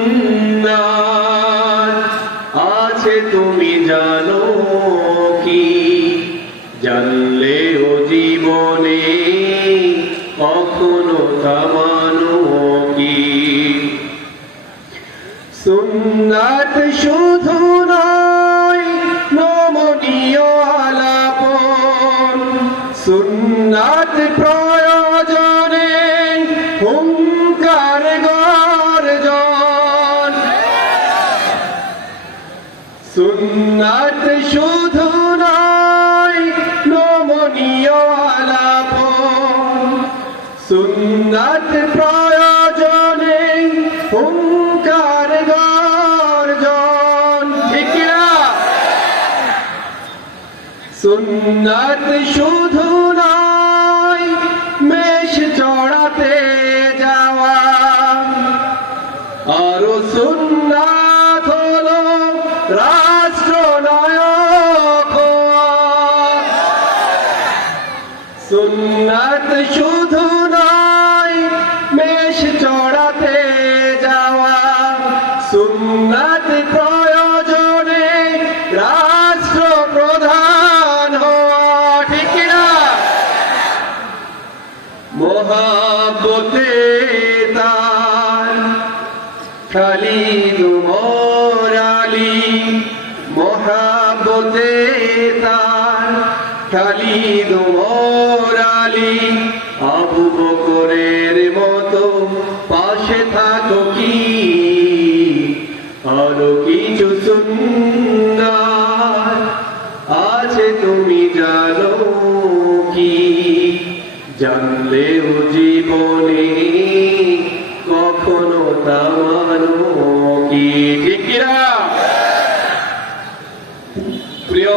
সুন্নাত আছে তুমি জানো কি? জানলেও জীবনে কখনো থামানো কি? সুন্নাত শুধু নয় নমনীয় আলাপন, সুন্নাত প্রয়োজনে হুঙ্কার গর্জন। সুন্নাত শুধু নয় নমনীয় আলাপন, সুন্নাত প্রয়োজনে হুঙ্কার গর্জন। ঠিক না? সুন্নাত শুধু নয় মেষ চড়াতে যাওয়া, আরো সুন্নাত হলো রাষ্ট্রনায়ক। সুন্নাত শুধু নয় মেষ চড়াতে যাওয়া, সুন্নাত প্রয়োজনে রাষ্ট্রপ্রধান হওয়া। ঠিক না? মোহাব্বতে তার খালিদ উমর আলী, মোহাব্বতে তার খালিদ উমর আলী, আবু বকরের মতো পাশে থাকো কি? আরো কিছু সুন্নাত আছে তুমি জানো কি? জানলেও জীবনে কখনো থামানো কি? ঠিক কিনা? প্রিয়